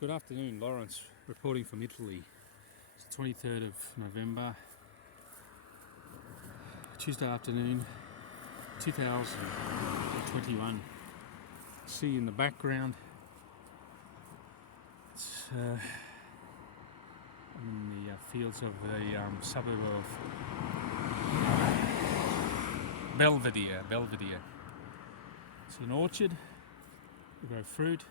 Good afternoon, Lawrence, reporting from Italy. It's the 23rd of November, Tuesday afternoon, 2021. See in the background, I'm in the fields of the suburb of Belvedere. It's an orchard, we grow fruit.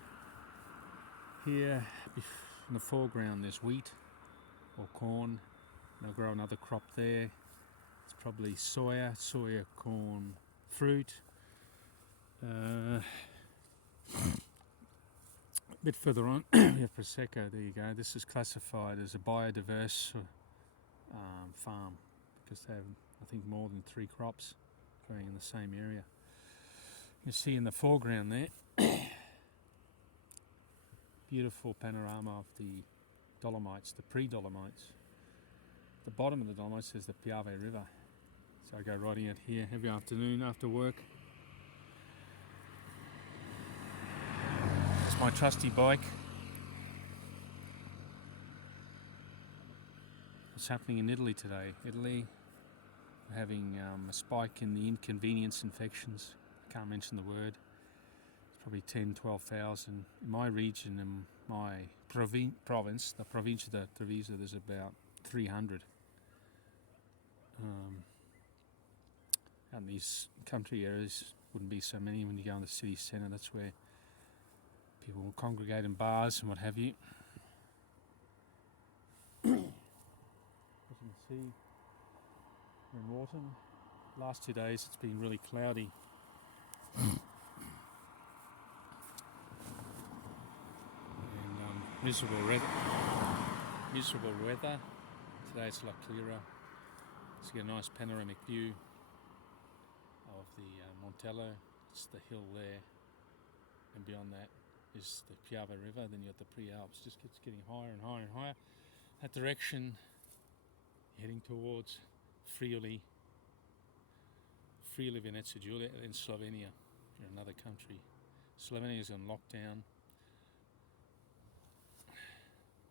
Here in the foreground there's wheat or corn. They'll grow another crop there. It's probably soya, corn, fruit. A bit further on we have Prosecco, there you go. This is classified as a biodiverse farm because they have, I think, more than 3 crops growing in the same area. You see in the foreground there beautiful panorama of the Dolomites, the pre-Dolomites. The bottom of the Dolomites is the Piave River. So I go riding out here every afternoon after work. It's my trusty bike. What's happening in Italy today? Italy, we're having a spike in the inconvenience infections. I can't mention the word. Probably 10, 12,000. In my region, in my province, the Provincia di Treviso, there's about 300. Out in these country areas, wouldn't be so many. When you go in the city centre, that's where people will congregate in bars and what have you. As you can see, we're in autumn. Last 2 days it's been really cloudy. Miserable weather. Today it's a lot clearer. So you get a nice panoramic view of the Montello. It's the hill there, and beyond that is the Piave River. Then you got the Prealps. Just keeps getting higher and higher and higher. That direction, heading towards Friuli Venezia Giulia in Slovenia, in another country. Slovenia is on lockdown.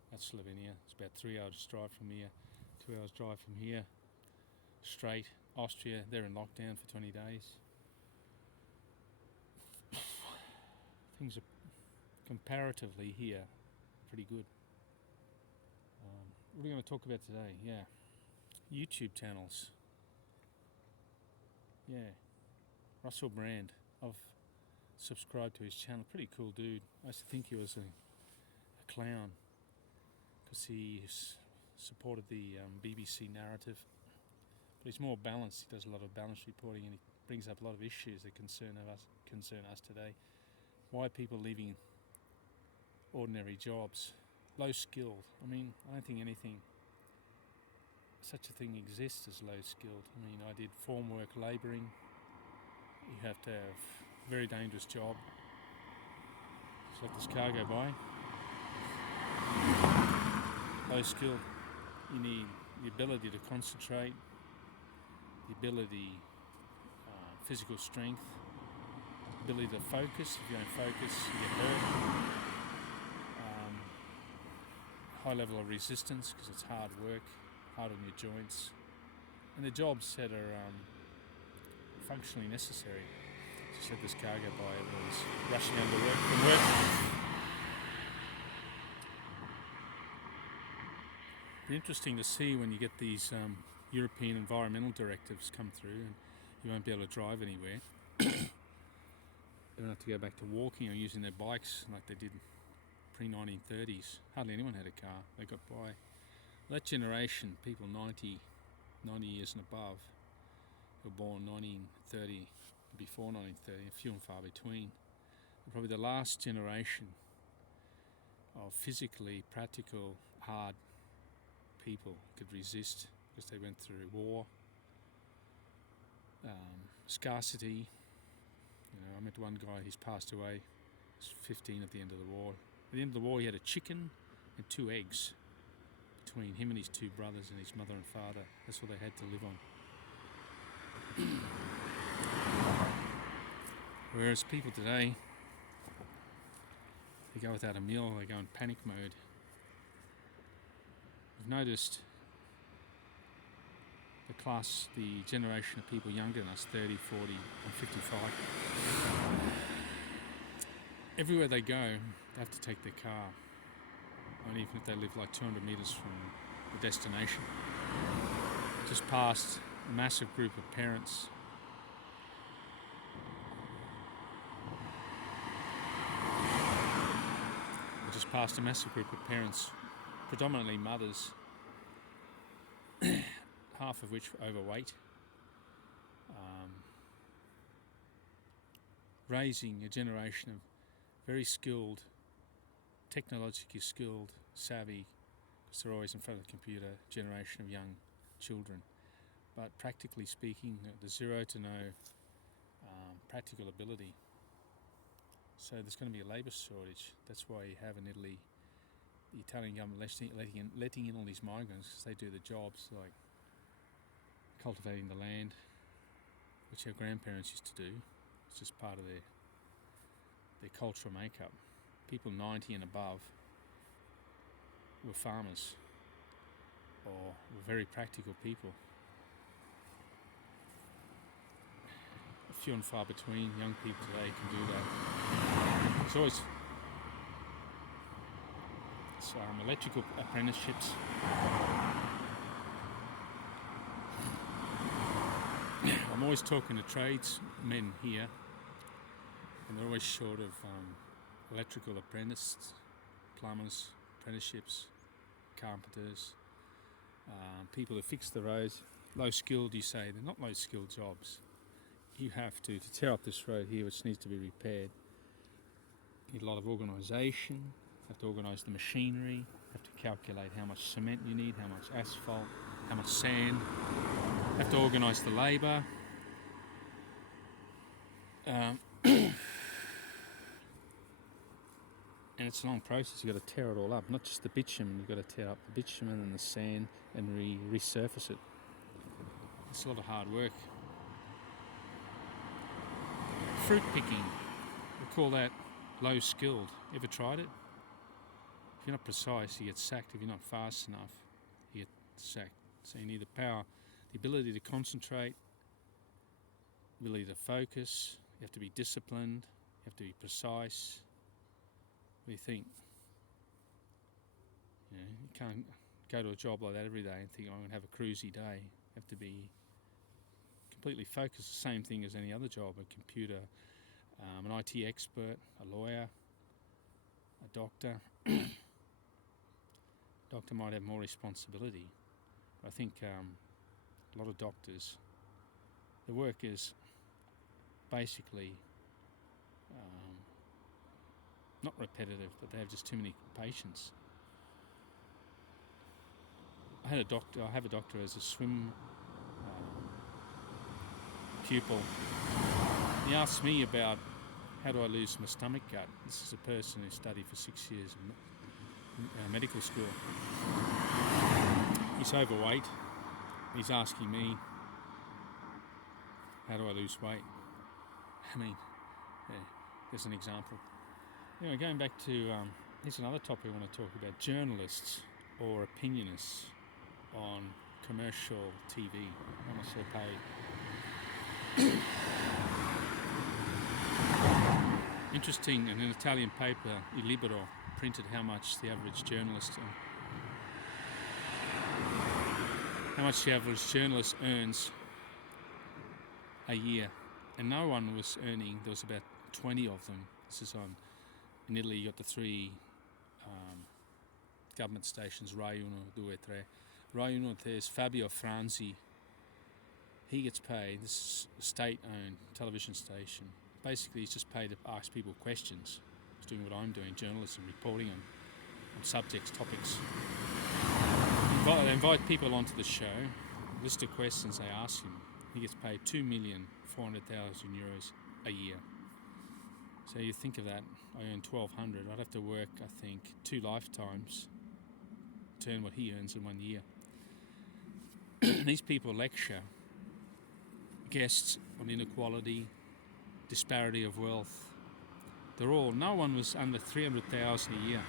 That's Slovenia. It's about 3 hours drive from here, 2 hours drive from here. Straight. Austria, they're in lockdown for 20 days. Things are comparatively here pretty good. What are we going to talk about today? Yeah, YouTube channels. Yeah, Russell Brand. I've subscribed to his channel. Pretty cool dude. I used to think he was a clown, because he supported the BBC narrative. But he's more balanced. He does a lot of balanced reporting, and he brings up a lot of issues that concern us today. Why are people leaving ordinary jobs? Low skilled. I mean, I don't think such a thing exists as low skilled. I mean, I did farm work, labouring. You have to have a very dangerous job. Just let this car go by. Low skilled. You need the ability to concentrate, the ability, physical strength, ability to focus. If you don't focus, you get hurt. High level of resistance, because it's hard work, hard on your joints, and the jobs that are functionally necessary. Just let this car go by. Everyone's rushing home to work from work. It's interesting to see when you get these European environmental directives come through, and you won't be able to drive anywhere. They don't have to go back to walking or using their bikes like they did pre-1930s. Hardly anyone had a car. They got by. That generation, people 90 years and above, who were born 1930, before 1930, few and far between, were probably the last generation of physically practical, hard people could resist, because they went through war, scarcity. I met one guy, he's passed away. He was 15 at the end of the war. At the end of the war, he had a chicken and 2 eggs between him and his 2 brothers and his mother and father. That's what they had to live on. Whereas people today, they go without a meal, they go in panic mode. I've noticed the generation of people younger than us, 30, 40 and 55, everywhere they go, they have to take their car. And even if they live like 200 metres from the destination. Just passed a massive group of parents. I just passed a massive group of parents, predominantly mothers, half of which were overweight, raising a generation of very skilled, technologically skilled, savvy, because they're always in front of the computer, generation of young children. But practically speaking, the zero to no practical ability. So there's going to be a labour shortage. That's why you have in Italy the Italian government letting in all these migrants, because they do the jobs like cultivating the land, which our grandparents used to do. It's just part of their cultural makeup. People 90 and above were farmers or were very practical people. Few and far between young people today can do that. There's always electrical apprenticeships. I'm always talking to tradesmen here, and they're always short of electrical apprentices, plumbers, apprenticeships, carpenters, people who fix the roads. Low skilled, you say. They're not low skilled jobs. You have to tear up this road here, which needs to be repaired. You need a lot of organisation. You have to organise the machinery. You have to calculate how much cement you need, how much asphalt, how much sand. You have to organise the labour. And it's a long process. You've got to tear it all up, not just the bitumen. You've got to tear up the bitumen and the sand and resurface it. It's a lot of hard work. Fruit picking, we call that low skilled. Ever tried it? If you're not precise, you get sacked. If you're not fast enough, you get sacked. So you need the power, the ability to concentrate, the ability to focus. You have to be disciplined. You have to be precise. What do you think? You can't go to a job like that every day and think, I'm going to have a cruisy day. You have to be completely focused. The same thing as any other job, a computer, an IT expert, a lawyer, a doctor. Doctor might have more responsibility. I think a lot of doctors, the work is basically not repetitive, but they have just too many patients. I have a doctor as a swim pupil. He asked me about how do I lose my stomach gut. This is a person who studied for 6 years in medical school. He's overweight. He's asking me, how do I lose weight? I mean, there's an example. Anyway, going back to, here's another topic I want to talk about, journalists or opinionists on commercial TV. How much they pay. Interesting, in an Italian paper, Il Libero, printed how much the average journalist earns a year, and no one was earning. There was about 20 of them. This is in Italy. You got the three government stations: Rai Uno, Due, Tre. Rai Uno is Fabio Franzi. He gets paid. This is a state-owned television station. Basically, he's just paid to ask people questions. He's doing what I'm doing, journalism, reporting on subjects, topics. They invite people onto the show, list of questions they ask him. He gets paid €2,400,000 a year. So you think of that, I earn $1,200. I'd have to work, I think, 2 lifetimes to earn what he earns in 1 year. These people lecture guests on inequality, disparity of wealth, No one was under 300,000 a year.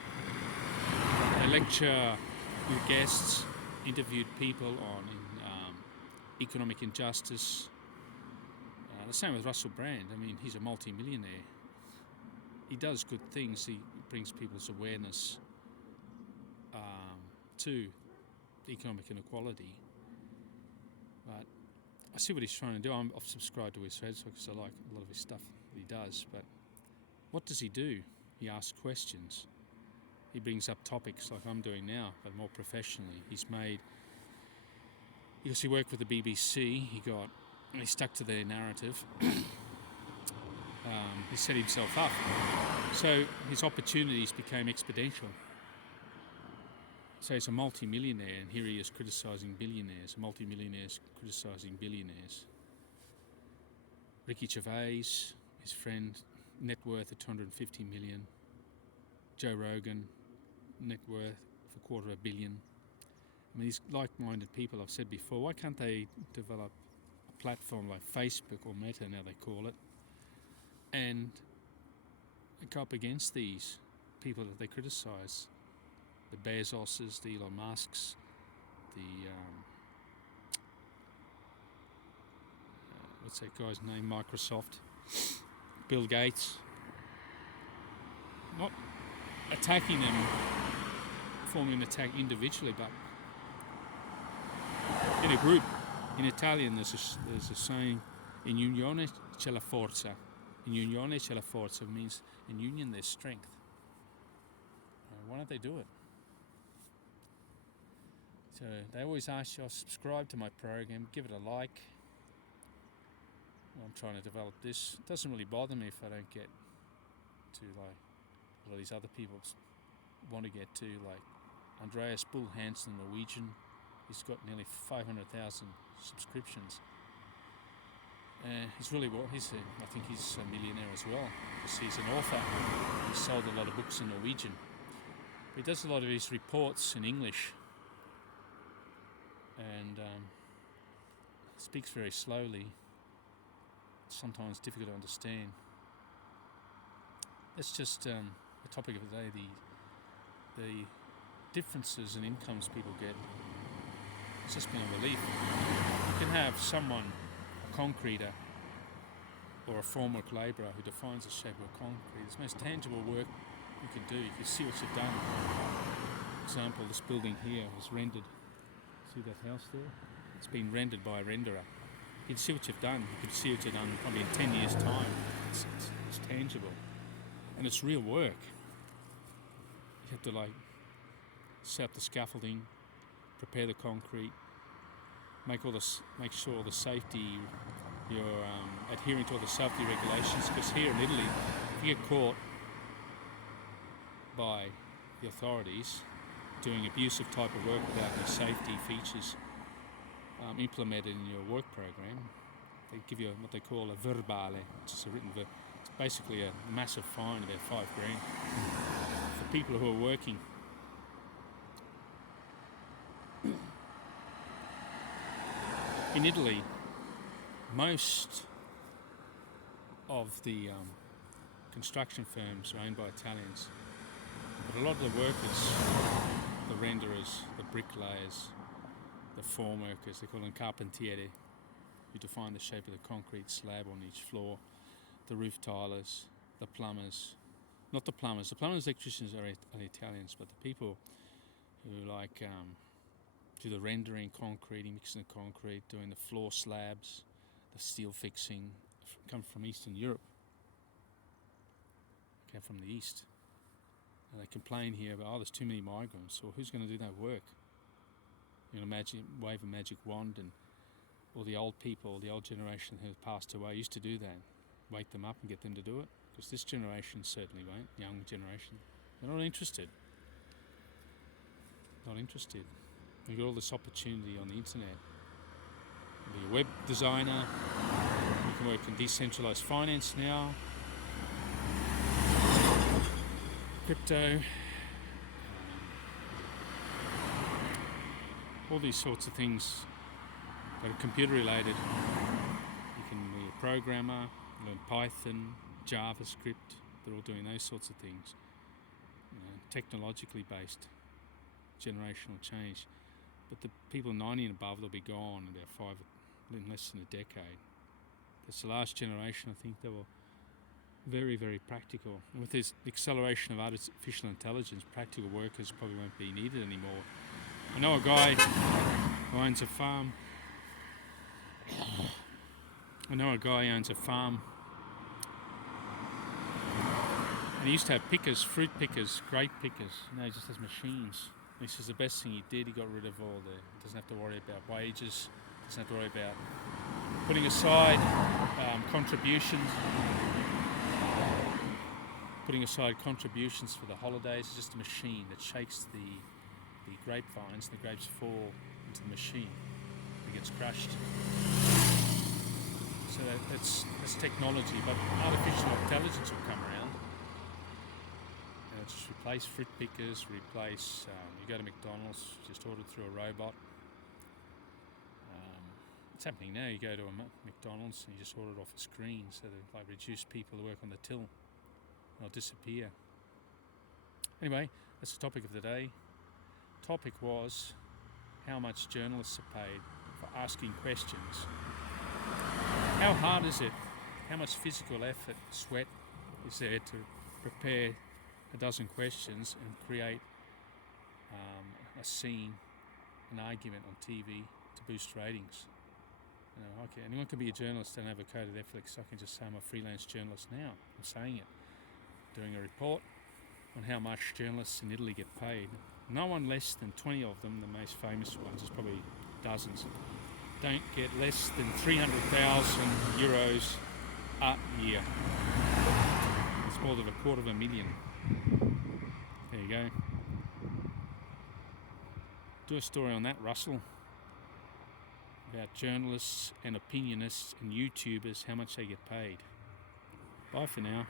They lecture with guests, interviewed people on economic injustice. The same with Russell Brand. I mean, he's a multi-millionaire. He does good things. He brings people's awareness to economic inequality. But I see what he's trying to do. I've subscribed to his Facebook because I like a lot of his stuff that he does. But what does he do? He asks questions. He brings up topics like I'm doing now, but more professionally. Because he worked with the BBC, he stuck to their narrative. He set himself up. So his opportunities became exponential. So he's a multi-millionaire, and here he is criticising billionaires. Multi-millionaires criticising billionaires. Ricky Gervais, his friend, net worth of 250 million. Joe Rogan, net worth of $250 million. I mean, these like-minded people, I've said before, why can't they develop a platform like Facebook or Meta, now they call it, and go up against these people that they criticise? The Bezoses, the Elon Musks, the what's that guy's name? Microsoft, Bill Gates. Not attacking them, forming an attack individually, but in a group. In Italian, there's a saying: "In unione c'è la forza." In unione c'è la forza means in union there's strength. Why don't they do it? So they always ask you, subscribe to my program, give it a like. I'm trying to develop this. It doesn't really bother me if I don't get to like a lot of these other people want to get to, like Andreas Bull Hansen, Norwegian. He's got nearly 500,000 subscriptions. He's really I think he's a millionaire as well, because he's an author. He's sold a lot of books in Norwegian. He does a lot of his reports in English, and speaks very slowly. It's sometimes difficult to understand. That's just the topic of the day, the differences in incomes people get. It's just been a relief. You can have someone, a concreter or a formwork labourer who defines the shape of concrete. It's the most tangible work you can do. You can see what you've done. For example, this building here was rendered. See that house there? It's been rendered by a renderer. You can see what you've done. You can see what you've done probably in 10 years' time. It's tangible. And it's real work. You have to set up the scaffolding, prepare the concrete, make sure all the safety, you're adhering to all the safety regulations. Because here in Italy, if you get caught by the authorities doing abusive type of work without any safety features implemented in your work program, they give you what they call a verbale, which is a written verb. It's basically a massive fine, about $5,000 for people who are working. In Italy, most of the construction firms are owned by Italians, but a lot of the workers, the renderers, the bricklayers, the form workers, they call them carpentieri, who define the shape of the concrete slab on each floor, the roof tilers, the plumbers, not the plumbers, electricians are Italians, but the people who do the rendering, concreting, mixing the concrete, doing the floor slabs, the steel fixing, come from Eastern Europe, come from the East. And they complain here about, there's too many migrants, or who's going to do that work? You know, wave a magic wand, and all the old people, the old generation who have passed away used to do that. Wake them up and get them to do it. Because this generation certainly won't, young generation. They're not interested. Not interested. You've got all this opportunity on the internet. You can be a web designer, you can work in decentralized finance now, crypto, all these sorts of things that are computer related. You can be a programmer, learn Python, JavaScript, They're all doing those sorts of things. Technologically based generational change. But the people 90 and above, they'll be gone in less than a decade. That's the last generation. I think they were very, very practical. And with this acceleration of artificial intelligence, practical workers probably won't be needed anymore. I know a guy who owns a farm. And he used to have pickers, fruit pickers, grape pickers. Now he just has machines. This is the best thing he did. He got rid of all doesn't have to worry about wages, doesn't have to worry about putting aside contributions for the holidays. It's just a machine that shakes the grapevines, and the grapes fall into the machine. It gets crushed. So that's technology, but artificial intelligence will come around. Just replace fruit pickers, you go to McDonald's, just order through a robot. It's happening now. You go to a McDonald's and you just order it off a screen, so that reduce people who work on the till. They'll disappear. Anyway, that's the topic of the day. Topic was how much journalists are paid for asking questions. How hard is it? How much physical effort, sweat is there to prepare a dozen questions and create a scene, an argument on TV to boost ratings? Okay, anyone can be a journalist and have a code of ethics. I can just say I'm a freelance journalist now. I'm saying it. Doing a report on how much journalists in Italy get paid. No one less than 20 of them, the most famous ones, there's probably dozens, don't get less than 300,000 euros a year. It's more than $250,000. There you go. Do a story on that, Russell, about journalists and opinionists and YouTubers, how much they get paid. Bye for now.